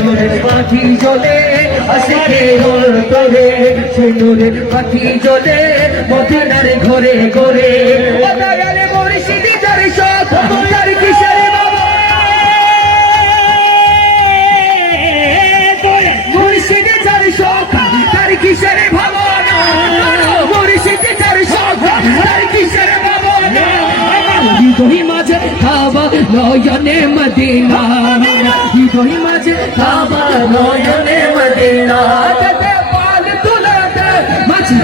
নূরের পাখি জ্বলে আশিকে অন্তরে, সেই নূরের পাখি জ্বলে মদিনার ঘরে ঘরে। ও দয়ালে মুর্শিদি যার শখ তার কিসের বাবা, মুর্শিদি যার শখ তার কিসের ভাবনা, মুর্শিদি যার শখ তার কিসের ভাবনা। হৃদয় মাঝে কাবা নয়নে মদিনা, হৃদয় মাঝে কাবা নয়নে মদিনা। পাল তুলাতে মাঝে